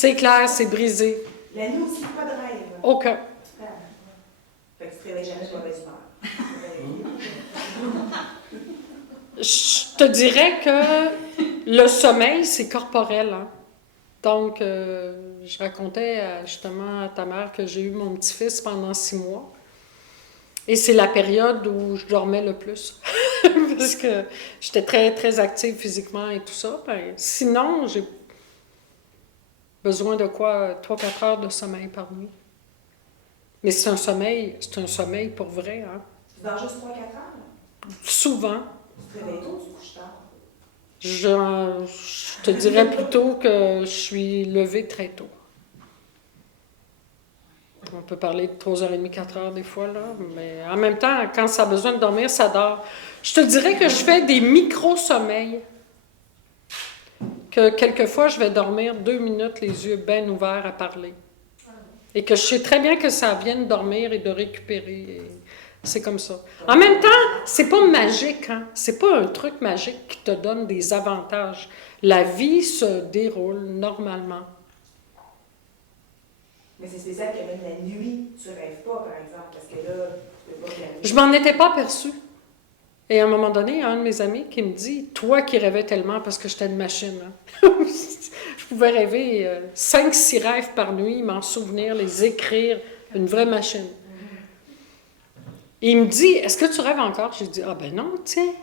C'est clair, c'est brisé. La nuit aussi, pas de rêve. Aucun. Fait que tu te réveilles jamais de mauvaise humeur. Je te dirais que le sommeil, c'est corporel. Hein? Donc, je racontais justement à ta mère que j'ai eu mon petit-fils pendant 6 mois. Et c'est la période où je dormais le plus. Parce que j'étais très, très active physiquement et tout ça. Ben, sinon, j'ai besoin de quoi? 3-4 heures de sommeil par nuit. Mais c'est un sommeil pour vrai. Hein? Tu dors juste 3-4 heures? Souvent. Tu te réveilles tôt, tu te couches tard? Je te dirais plutôt que je suis levée très tôt. On peut parler de 3h30, 4h des fois, là, mais en même temps, quand ça a besoin de dormir, ça dort. Je te dirais que je fais des micro-sommeils, que quelquefois, je vais dormir 2 minutes, les yeux bien ouverts à parler. Et que je sais très bien que ça vient de dormir et de récupérer. Et c'est comme ça. En même temps, c'est pas magique, hein? C'est pas un truc magique qui te donne des avantages. La vie se déroule normalement. Mais c'est spécial que même la nuit, tu rêves pas, par exemple, parce que là, tu peux pas rêver. Je m'en étais pas aperçue. Et à un moment donné, il y a un de mes amis qui me dit « Toi qui rêvais tellement parce que j'étais une machine. Hein? » Je pouvais rêver 5-6 rêves par nuit, m'en souvenir, les écrire, une vraie machine. Et il me dit « Est-ce que tu rêves encore? » J'ai dit « Ah ben non, tiens,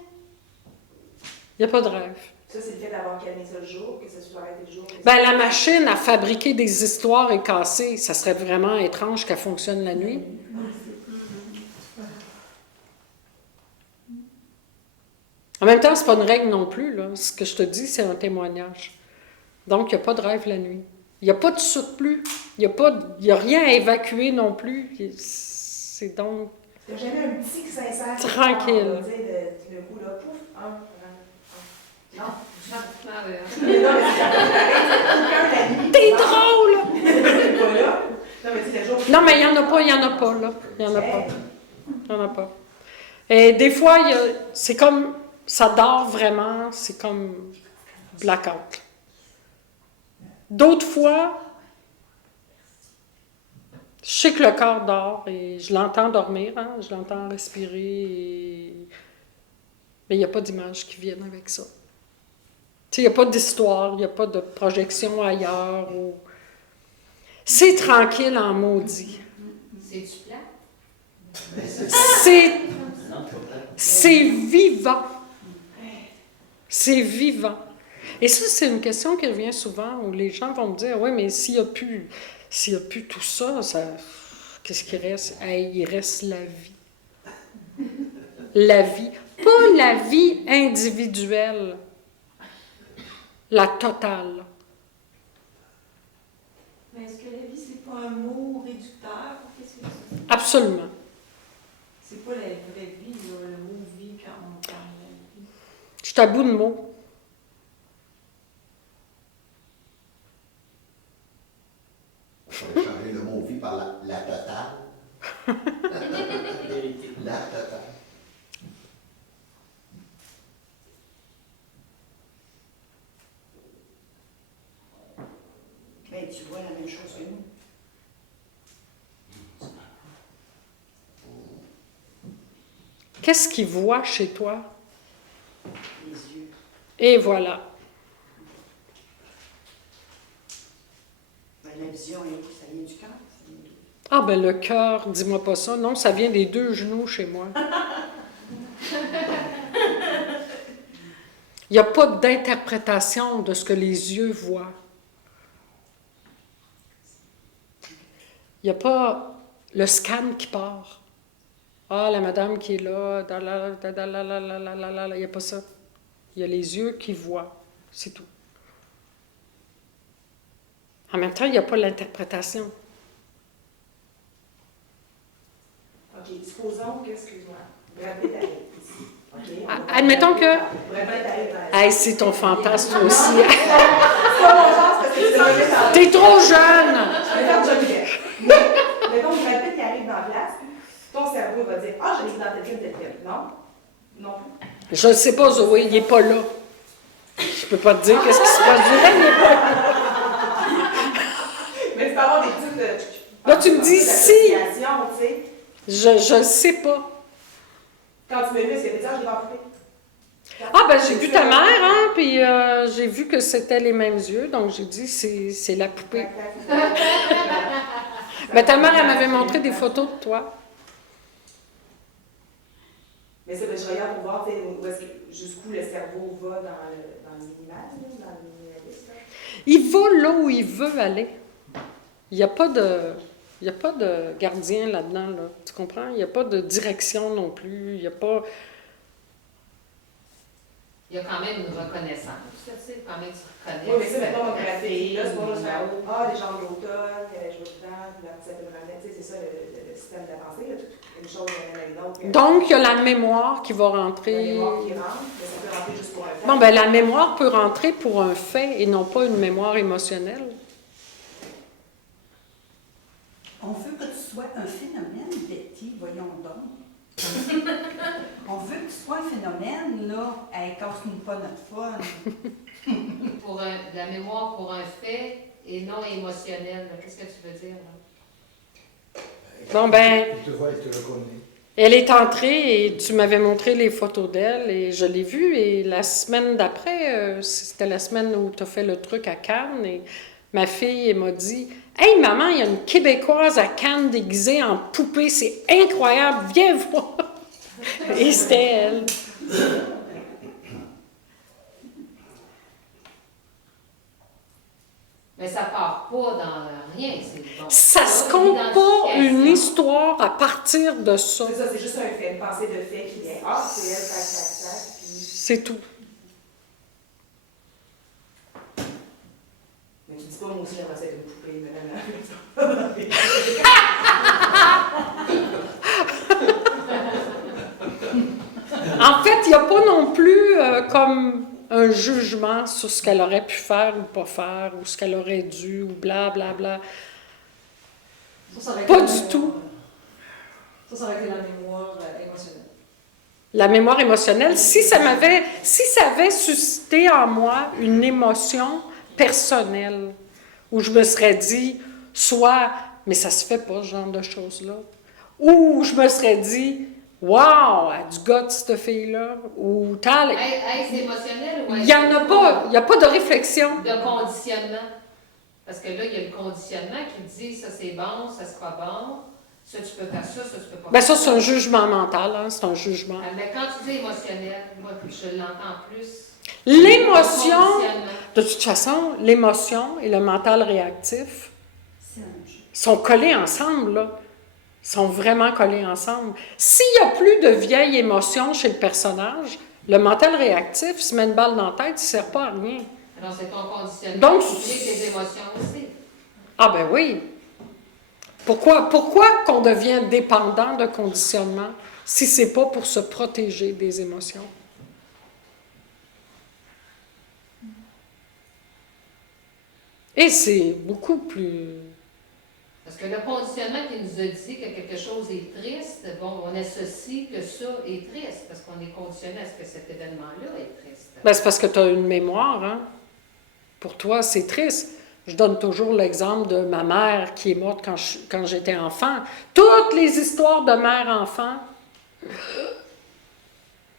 il n'y a pas de rêve. » Ça, c'est le fait d'avoir calmé ça le jour, que ça soit arrêté le jour. Ben la machine à fabriquer des histoires est cassée. Ça serait vraiment étrange qu'elle fonctionne la nuit. En même temps, c'est pas une règle non plus. Là. Ce que je te dis, c'est un témoignage. Donc, il n'y a pas de rêve la nuit. Il n'y a pas de surplus. Il n'y a rien à évacuer non plus. C'est donc... Il n'y a jamais un petit qui s'insère. Tranquille. Tu sais, le coup, là, pouf, non. T'es drôle! Non, mais il n'y en a pas, là. Il n'y en a pas. Et des fois, c'est comme... Ça dort vraiment, c'est comme blackout. D'autres fois, je sais que le corps dort et je l'entends dormir, hein, je l'entends respirer, mais il n'y a pas d'image qui viennent avec ça. Tu sais, il n'y a pas d'histoire, il n'y a pas de projection ailleurs. C'est tranquille en maudit. C'est-tu plat? C'est vivant. C'est vivant. Et ça, c'est une question qui revient souvent où les gens vont me dire « Oui, mais s'il n'y a plus tout ça, qu'est-ce qui reste? Hey, il reste la vie. » La vie. Pas la vie individuelle. La totale. Mais est-ce que la vie, c'est pas un mot réducteur? Qu'est-ce que c'est? Absolument. C'est pas la vraie vie, là, le mot vie quand on parle de la vie. Je suis à bout de mots. On pourrait changer le mot vie par la totale. La totale. Mais tu vois la même chose que nous. Qu'est-ce qu'il voit chez toi? Les yeux. Et voilà. Ben, la vision, ça vient du cœur. Ah ben le cœur, dis-moi pas ça. Non, ça vient des 2 genoux chez moi. Il n'y a pas d'interprétation de ce que les yeux voient. Il n'y a pas le scan qui part. Ah, la madame qui est là, il n'y a pas ça. Il y a les yeux qui voient, c'est tout. En même temps, il n'y a pas l'interprétation. OK, supposons que, excuse-moi, Brad Pitt arrive ici. OK? Admettons que... Brad Pitt arrive dans Hey, c'est ton fantasme toi aussi. C'est pas mon genre, parce que c'est ça. T'es trop jeune! Je vais faire Johnny Depp. Mais, mettons que Brad Pitt qui arrive dans la place, ton cerveau va dire « Ah, je l'ai vu dans tel film, tel film. » Non? Non plus. Je ne sais pas, Zoé, il n'est pas là. Je peux pas te dire qu'est-ce qui se passe. Je dirais, il n'est pas là. Là, tu me dis si. L'association, tu sais. Je ne sais pas. Quand tu m'as vu, est-ce que tu dit, ah, je l'ai pas coupé? Ah, ben j'ai vu ta mère, hein, puis j'ai vu que c'était les mêmes yeux, donc j'ai dit, c'est la poupée. Mais ta mère, elle m'avait montré des photos de toi. Mais ça, ben, je regarde pour voir, tu sais, jusqu'où le cerveau va dans l'animal, dans l'animalisme. Il va là où il veut aller. Il n'y a pas de gardien là-dedans, là. Tu comprends? Il n'y a pas de direction non plus. Il n'y a pas... Il y a quand même une reconnaissance, tu sais, quand même tu reconnais. Oui, mais ça, mettons, mon graphique, là, c'est pas juste faire, ah, les gens de l'automne, je vais dedans, puis là, ça peut me ramener, tu sais, c'est ça le système de la pensée, là, une chose avec l'autre. Donc, il y a la mémoire qui va La rentrer. mémoire qui rentre, mais ça peut rentrer juste pour un temps. Bon, ben la mémoire peut rentrer pour un fait et non pas une mémoire émotionnelle. On veut que tu sois un phénomène, Betty, voyons donc. On veut que tu sois un phénomène, là. Hey, casse-nous pas notre fun. Pour la mémoire pour un fait et non émotionnel, là. Qu'est-ce que tu veux dire, là? Bon, ben, Il te voit, il te reconnaît. elle est entrée et tu m'avais montré les photos d'elle et je l'ai vue. Et la semaine d'après, c'était la semaine où tu as fait le truc à Cannes et ma fille elle m'a dit « Hey maman, il y a une Québécoise à Cannes déguisée en poupée, c'est incroyable, viens voir! » Et c'était elle. Mais ça part pas dans rien, c'est bon. Ça se compte pas une histoire à partir de ça. C'est ça, c'est juste un fait, une pensée de fait qui vient. Ah, c'est elle, tac, tac, tac, puis... C'est tout. Mais tu dis pas, moi aussi, j'aimerais ça être une poupée, madame. En fait, il n'y a pas non plus comme un jugement sur ce qu'elle aurait pu faire ou pas faire, ou ce qu'elle aurait dû, ou blablabla. Bla, bla. Ça aurait été Pas la du mémoire. tout. Ça aurait été la mémoire émotionnelle. La mémoire émotionnelle, si ça avait suscité en moi une émotion personnelle, où je me serais dit, soit, mais ça se fait pas, ce genre de choses-là, ou je me serais dit, wow, elle a du goût, cette fille-là, ou tal. Est-ce émotionnel ou Il n'y en a pas, il n'y a pas de réflexion. de conditionnement? Parce que là, il y a le conditionnement qui dit ça c'est bon, ça c'est pas bon, ça tu peux faire ça tu peux pas Ben faire ça, c'est un jugement mental, hein, c'est un jugement. Mais quand tu dis émotionnel, moi je l'entends plus. L'émotion, Conditionnement. de toute façon, l'émotion et le mental réactif C'est un jeu. sont collés ensemble, là. Sont vraiment collés ensemble. S'il n'y a plus de vieilles émotions chez le personnage, le mental réactif se met une balle dans la tête, il ne sert pas à rien. Alors c'est ton conditionnement Donc, qui implique tes émotions aussi. Ah ben oui. Pourquoi qu'on devient dépendant de conditionnement si c'est pas pour se protéger des émotions? Et c'est beaucoup plus... Parce que le conditionnement qui nous a dit que quelque chose est triste, bon, on associe que ça est triste, parce qu'on est conditionné à ce que cet événement-là est triste. Ben, c'est parce que tu as une mémoire, hein? Pour toi, c'est triste. Je donne toujours l'exemple de ma mère qui est morte quand j'étais enfant. Toutes les histoires de mère-enfant,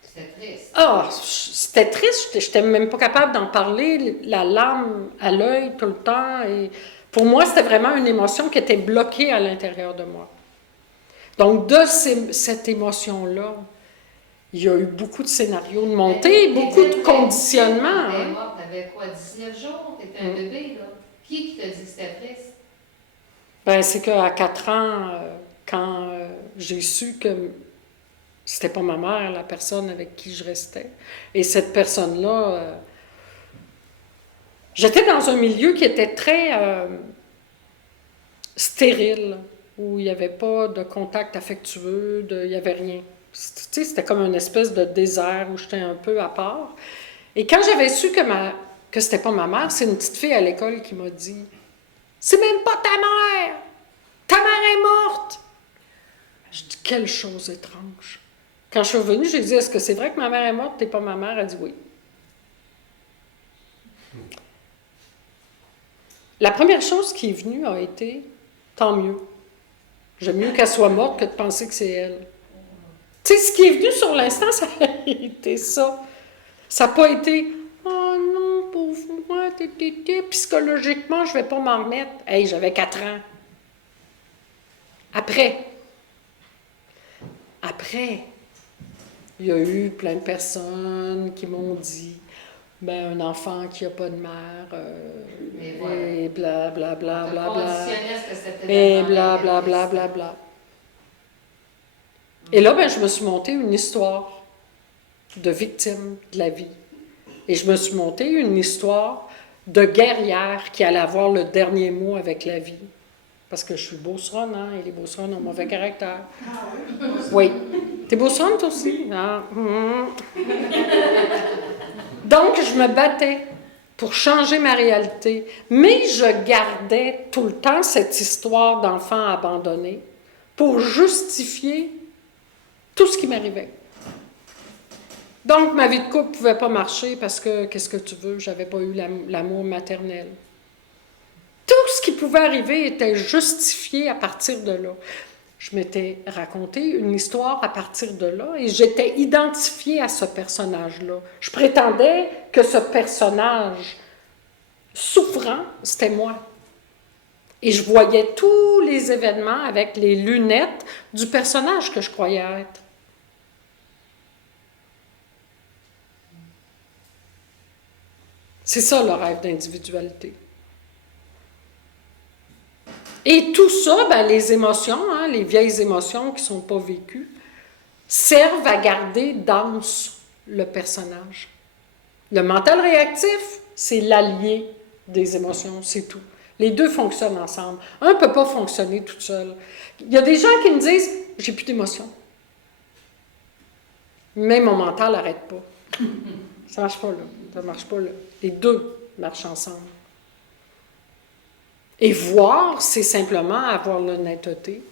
C'était triste. ah, c'était triste. Je n'étais même pas capable d'en parler, la larme à l'œil tout le temps. Et pour moi, c'était vraiment une émotion qui était bloquée à l'intérieur de moi. Donc, de cette émotion-là, il y a eu beaucoup de scénarios de montée, beaucoup de conditionnements. Tu Hein? avais quoi, 19 jours? Tu étais un bébé, là. Qui t'a dit que c'était triste? Ben, c'est qu'à 4 ans, quand j'ai su que c'était pas ma mère, la personne avec qui je restais, et cette personne-là, j'étais dans un milieu qui était très stérile, où il n'y avait pas de contact affectueux, il n'y avait rien. Tu sais, c'était comme une espèce de désert où j'étais un peu à part. Et quand j'avais su que c'était pas ma mère, c'est une petite fille à l'école qui m'a dit « C'est même pas ta mère! Ta mère est morte! » Je dis « Quelle chose étrange! » Quand je suis revenue, j'ai dit « Est-ce que c'est vrai que ma mère est morte? T'es pas ma mère? » Elle dit « Oui. » La première chose qui est venue a été « Tant mieux. J'aime mieux qu'elle soit morte que de penser que c'est elle. Tu sais, ce qui est venu sur l'instant, ça a été ça. Ça n'a pas été « Oh non, pauvre moi, psychologiquement, je ne vais pas m'en remettre. » Hey, j'avais 4 ans. Après, il y a eu plein de personnes qui m'ont dit ben, un enfant qui n'a pas de mère, et bla bla bla bla bla, et bla bla bla bla bla. Et là, ben, je me suis monté une histoire de victime de la vie. Et je me suis monté une histoire de guerrière qui allait avoir le dernier mot avec la vie. Parce que je suis beauceronne, hein, et les beauceronnes ont mauvais caractère. Oui. T'es beauceronne, toi aussi? Ah. Donc, je me battais pour changer ma réalité. Mais je gardais tout le temps cette histoire d'enfant abandonné pour justifier tout ce qui m'arrivait. Donc, ma vie de couple ne pouvait pas marcher parce que, qu'est-ce que tu veux, j'avais pas eu l'amour maternel. Tout ce qui pouvait arriver était justifié à partir de là. Je m'étais raconté une histoire à partir de là et j'étais identifiée à ce personnage-là. Je prétendais que ce personnage souffrant, c'était moi. Et je voyais tous les événements avec les lunettes du personnage que je croyais être. C'est ça le rêve d'individualité. Et tout ça, ben, les émotions, hein, les vieilles émotions qui ne sont pas vécues, servent à garder dense le personnage. Le mental réactif, c'est l'allié des émotions, c'est tout. Les deux fonctionnent ensemble. Un ne peut pas fonctionner tout seul. Il y a des gens qui me disent « j'ai plus d'émotions ». Mais mon mental n'arrête pas. Ça ne marche pas là. Ça ne marche pas là. Les deux marchent ensemble. Et voir, c'est simplement avoir l'honnêteté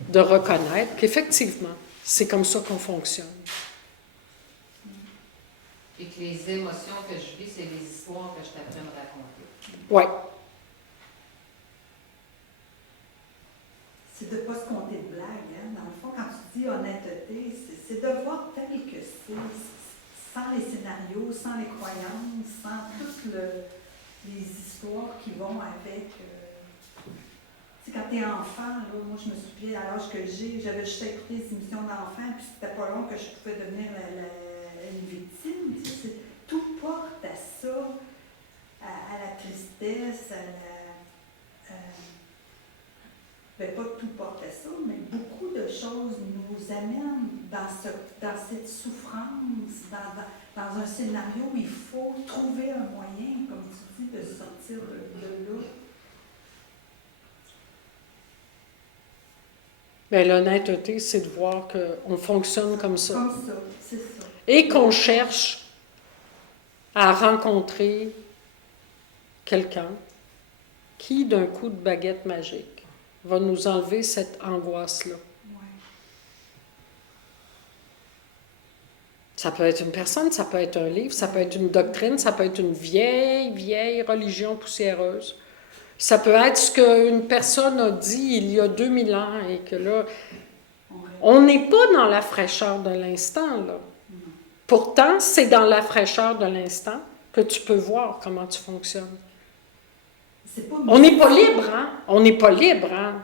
de reconnaître qu'effectivement, c'est comme ça qu'on fonctionne. Et que les émotions que je vis, c'est les histoires que je t'apprends à me raconter. Oui. C'est de ne pas se compter de blagues. Hein? Dans le fond, quand tu dis honnêteté, c'est de voir tel que c'est, sans les scénarios, sans les croyances, sans toutes les histoires qui vont avec. Tu sais, quand tu es enfant, là, moi je me souviens, à l'âge que j'avais juste écouté des émissions d'enfants, puis c'était pas long que je pouvais devenir une victime. Tu sais, tout porte à ça, à la tristesse, ben, pas tout porte à ça, mais beaucoup de choses nous amènent dans cette souffrance, dans un scénario où il faut trouver un moyen, comme tu dis, de sortir de là. Bien, l'honnêteté, c'est de voir qu'on fonctionne comme ça. Comme ça, c'est ça. Et qu'on cherche à rencontrer quelqu'un qui, d'un coup de baguette magique, va nous enlever cette angoisse-là. Ouais. Ça peut être une personne, ça peut être un livre, ça peut être une doctrine, ça peut être une vieille religion poussiéreuse. Ça peut être ce qu'une personne a dit il y a 2000 ans et que là, on n'est pas dans la fraîcheur de l'instant, là. Pourtant, c'est dans la fraîcheur de l'instant que tu peux voir comment tu fonctionnes. On n'est pas libre, hein? On n'est pas libre, hein?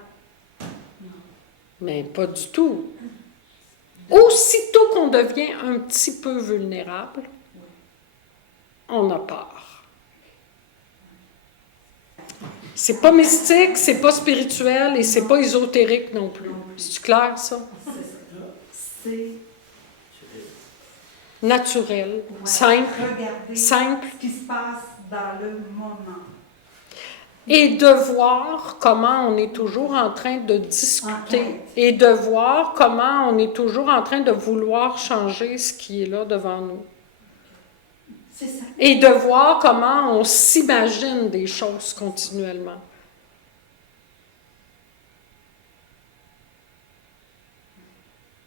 Mais pas du tout. Aussitôt qu'on devient un petit peu vulnérable, on a peur. C'est pas mystique, c'est pas spirituel et c'est pas ésotérique non plus. C'est clair, ça? C'est naturel, simple, simple. Ce qui se passe dans le moment. Et de voir comment on est toujours en train de discuter et de voir comment on est toujours en train de vouloir changer ce qui est là devant nous. C'est ça. Et de voir comment on s'imagine des choses continuellement.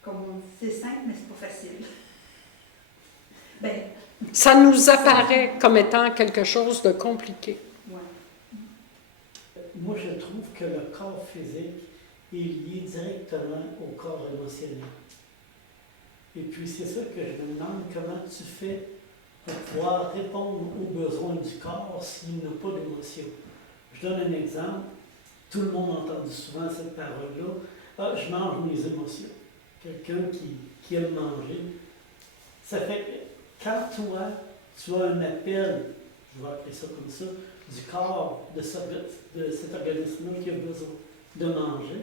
Comme on dit, c'est simple, mais c'est pas facile. Ben, ça nous apparaît comme étant quelque chose de compliqué. Ouais. Moi, je trouve que le corps physique est lié directement au corps émotionnel. Et puis c'est ça que je me demande, comment tu fais pour pouvoir répondre aux besoins du corps s'il n'a pas d'émotion. Je donne un exemple. Tout le monde a entendu souvent cette parole-là. Ah, je mange mes émotions. Quelqu'un qui aime manger. Ça fait que quand toi, tu as un appel, je vais appeler ça comme ça, du corps de cet organisme-là qui a besoin de manger,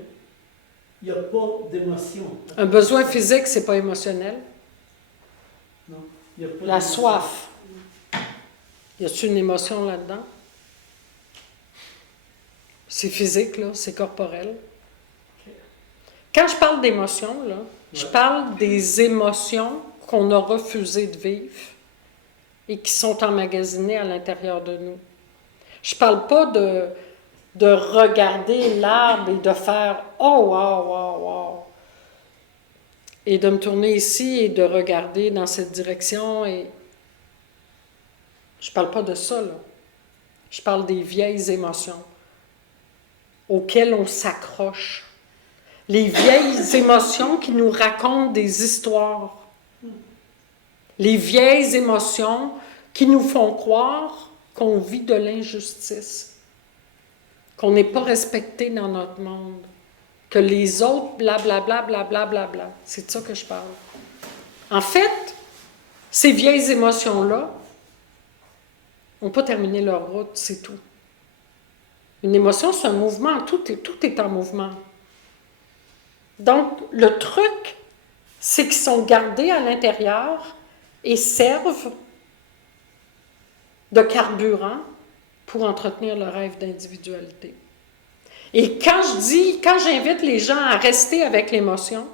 il n'y a pas d'émotion. Un besoin physique, c'est pas émotionnel. Non, il n'y a pas La d'émotion. soif. Y a-t-il une émotion là-dedans? C'est physique, là, c'est corporel. Ok. Quand je parle d'émotions, là, je Ouais. parle des émotions qu'on a refusé de vivre et qui sont emmagasinées à l'intérieur de nous. Je parle pas de regarder l'arbre et de faire « Oh, wow, wow, wow !» et de me tourner ici et de regarder dans cette direction. Et je parle pas de ça, là. Je parle des vieilles émotions auxquelles on s'accroche. Les vieilles émotions qui nous racontent des histoires. Les vieilles émotions qui nous font croire qu'on vit de l'injustice, qu'on n'est pas respecté dans notre monde, que les autres, blablabla, blablabla, blablabla. C'est de ça que je parle. En fait, ces vieilles émotions-là n'ont pas terminé leur route, c'est tout. Une émotion, c'est un mouvement, tout est en mouvement. Donc, le truc, c'est qu'ils sont gardés à l'intérieur et servent de carburant pour entretenir le rêve d'individualité. Et quand j'invite les gens à rester avec l'émotion,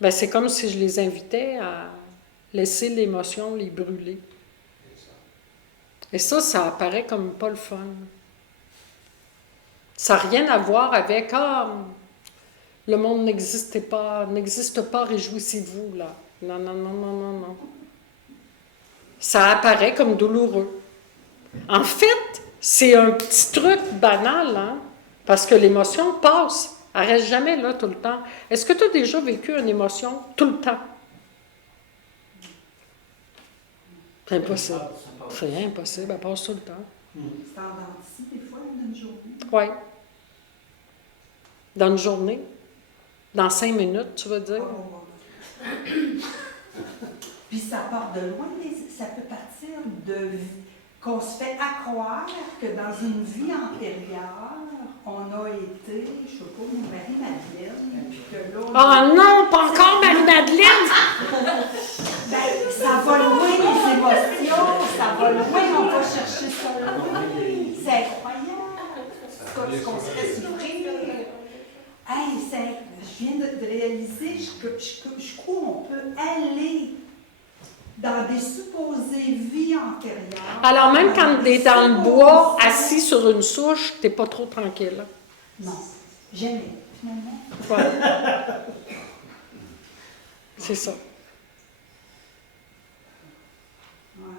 ben c'est comme si je les invitais à laisser l'émotion les brûler. Et ça apparaît comme pas le fun. Ça n'a rien à voir avec « Ah, le monde n'existe pas, réjouissez-vous, là. » Non, non, non, non, non, non. Ça apparaît comme douloureux. En fait, c'est un petit truc banal, hein? Parce que l'émotion passe. Elle ne reste jamais là tout le temps. Est-ce que tu as déjà vécu une émotion tout le temps? C'est impossible. C'est impossible, elle passe tout le temps. C'est en dents de scie, des fois, d'une journée. Oui. Dans une journée? Dans 5 minutes, tu veux dire? Puis ça part de loin, ça peut partir de qu'on se fait accroire que dans une vie antérieure, on a été, je sais pas, Marie-Madeleine, puis que là... Oh non, pas encore Marie-Madeleine! Ben, ça va loin, les émotions, ça va loin, on va chercher ça loin. C'est incroyable, ce qu'on se fait souffrir. Hey, je viens de réaliser que je crois qu'on peut aller dans des supposées vies antérieures. Alors même quand tu es dans le bois, assis sur une souche, tu n'es pas trop tranquille. Hein? Non, jamais, finalement. Ouais. C'est ça. Ouais.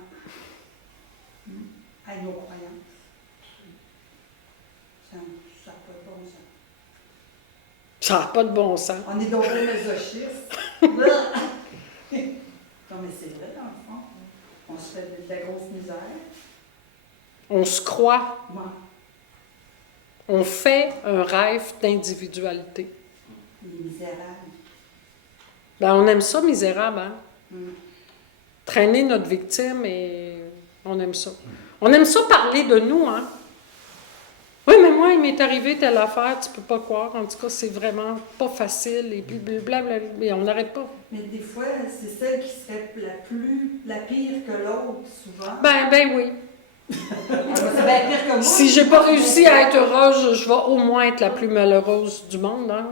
Hey, nos croyances. Ça n'a pas de bon sens. Ça n'a pas de bon sens. On est donc des masochistes. Non, mais c'est vrai, dans le fond. On se fait de la grosse misère. On se croit. Ouais. On fait un rêve d'individualité. Les misérables. Ben, on aime ça, misérable, hein? Mm. Traîner notre victime et on aime ça. On aime ça parler de nous, hein? Oui, mais moi, il m'est arrivé telle affaire, tu peux pas croire. En tout cas, c'est vraiment pas facile et blablabla. Mais on n'arrête pas. Mais des fois, c'est celle qui serait la pire que l'autre, souvent. Ben oui. C'est bien pire que moi. Si j'ai pas réussi à être heureuse, je vais au moins être la plus malheureuse du monde, hein?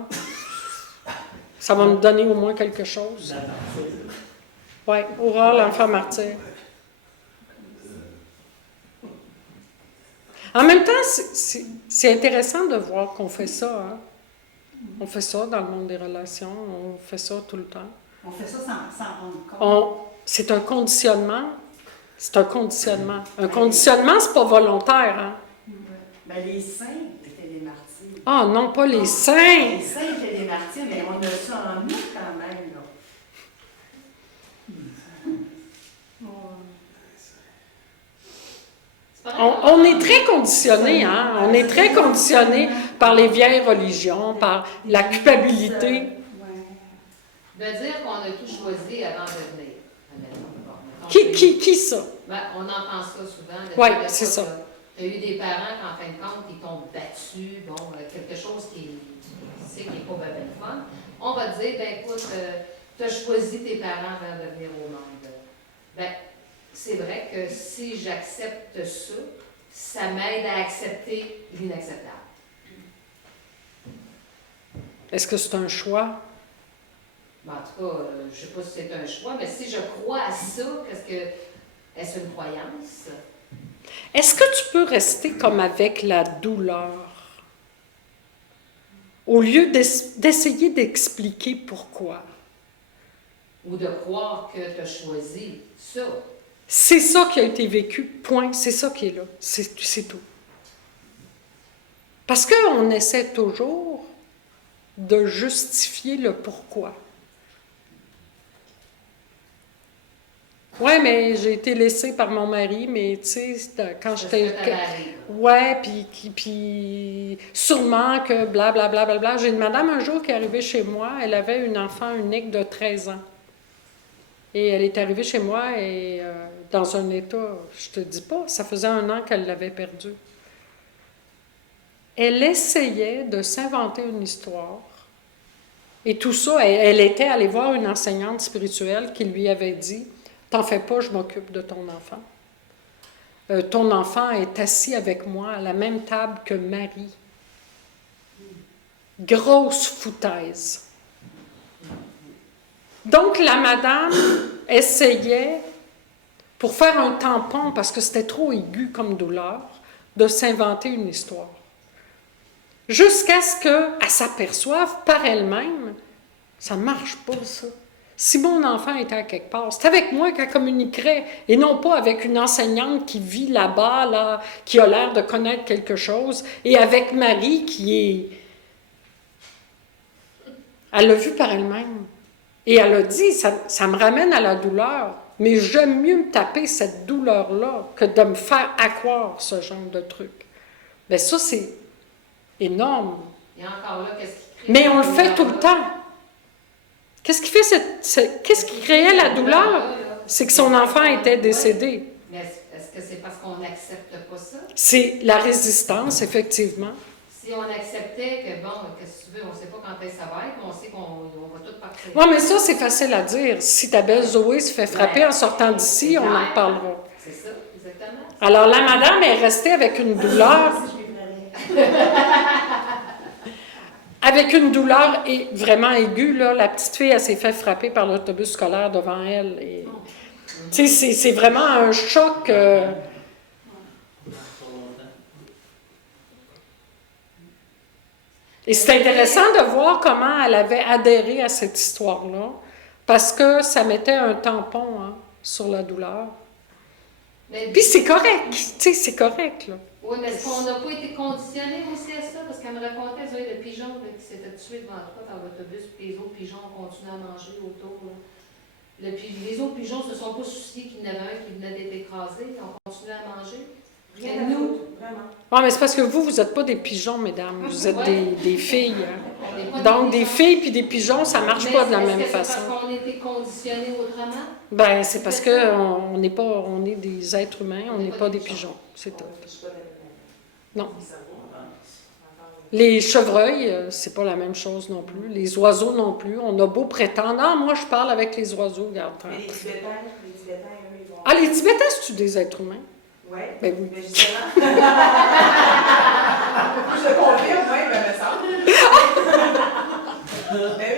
Ça va me donner au moins quelque chose. Oui, Aurore, l'enfant martyr. En même temps, c'est intéressant de voir qu'on fait ça. Hein? On fait ça dans le monde des relations, on fait ça tout le temps. On fait ça sans rendre compte. C'est un conditionnement. C'est un conditionnement. Un conditionnement, c'est pas volontaire. Hein? Ben, les saints étaient des martyrs. Ah non, pas les saints! Les saints étaient des martyrs, mais on a ça en nous quand même, là. C'est pareil, On est très conditionnés, hein? On est très conditionnés par les vieilles religions, par la culpabilité. Ouais. De dire qu'on a tout choisi avant de venir. Admettons. Qui ça? Ben, on entend ça souvent. Ouais, dire c'est ça. Tu as eu des parents qui, en fin de compte, ils t'ont battu, bon, quelque chose qui n'est pas bien fun. On va te dire, ben écoute, tu as choisi tes parents avant de venir au monde. Ben, c'est vrai que si j'accepte ça, ça m'aide à accepter l'inacceptable. Est-ce que c'est un choix? Ben, en tout cas, je ne sais pas si c'est un choix, mais si je crois à ça, est-ce une croyance? Est-ce que tu peux rester comme avec la douleur? Au lieu d'essayer d'expliquer pourquoi. Ou de croire que tu as choisi ça? C'est ça qui a été vécu, point. C'est ça qui est là. C'est tout. Parce qu'on essaie toujours de justifier le pourquoi. Ouais, mais j'ai été laissée par mon mari, mais tu sais, quand j'étais... Ouais, puis sûrement que blablabla. Bla, bla, bla. J'ai une madame un jour qui est arrivée chez moi, elle avait une enfant unique de 13 ans. Et elle est arrivée chez moi et dans un état, je te dis pas, ça faisait 1 an qu'elle l'avait perdu. Elle essayait de s'inventer une histoire. Et tout ça, elle était allée voir une enseignante spirituelle qui lui avait dit « T'en fais pas, je m'occupe de ton enfant. Ton enfant est assis avec moi à la même table que Marie. » Grosse foutaise. Donc, la madame essayait, pour faire un tampon, parce que c'était trop aigu comme douleur, de s'inventer une histoire. Jusqu'à ce qu'elle s'aperçoive par elle-même, ça ne marche pas, ça. Si mon enfant était à quelque part, c'est avec moi qu'elle communiquerait, et non pas avec une enseignante qui vit là-bas, là, qui a l'air de connaître quelque chose, et avec Marie qui est... Elle l'a vu par elle-même. Et elle a dit, ça me ramène à la douleur, mais j'aime mieux me taper cette douleur-là que de me faire accroire ce genre de truc. Bien, ça, c'est énorme. Et encore là, qu'est-ce qui crée? Mais on le fait tout le temps. Qu'est-ce qui fait qu'est-ce qui créait la douleur? C'est que son enfant était décédé. Mais est-ce que c'est parce qu'on n'accepte pas ça? C'est la résistance, effectivement. Si on acceptait que, bon, qu'est-ce que tu veux, on ne sait pas quand est-ce que ça va être, on sait qu'on va tout partir. Oui, mais ça, c'est facile à dire. Si ta belle Zoé se fait frapper en sortant d'ici, on en reparlera. C'est ça, exactement. Alors, la madame est restée avec une douleur... Avec une douleur vraiment aiguë, là, la petite fille, elle s'est fait frapper par l'autobus scolaire devant elle. Et, tu sais, c'est vraiment un choc. Et c'est intéressant de voir comment elle avait adhéré à cette histoire-là, parce que ça mettait un tampon sur la douleur. Puis c'est correct, tu sais, c'est correct, là. Oui, mais est-ce qu'on n'a pas été conditionné aussi à ça? Parce qu'elle me racontait, ça, le pigeon là, qui s'était tué devant toi dans l'autobus, puis les autres pigeons ont continué à manger autour. Là. Les autres pigeons ne se sont pas souciés qu'il y en avait un qui venait d'être écrasé, ils ont continué à manger. Rien à nous, vraiment. Oui, mais c'est parce que vous n'êtes pas des pigeons, mesdames, vous êtes des filles. On n'est pas Donc, des des filles puis des pigeons, ça ne marche Mais pas de la est-ce même que c'est façon. parce qu'on était conditionnés autrement? Ben, c'est parce qu'on n'est pas, on est des êtres humains, on n'est pas des pigeons, c'est tout. Je suis pas d'accord. Non. Les chevreuils, c'est pas la même chose non plus. Les oiseaux non plus. On a beau prétendre, ah, moi je parle avec les oiseaux, regarde. Mais les Tibétains, eux, ils vont... Ah, les Tibétains, c'est-tu des êtres humains? Oui, Ben oui. mais justement... je le confirme, oui, mais me semble. Mais oui,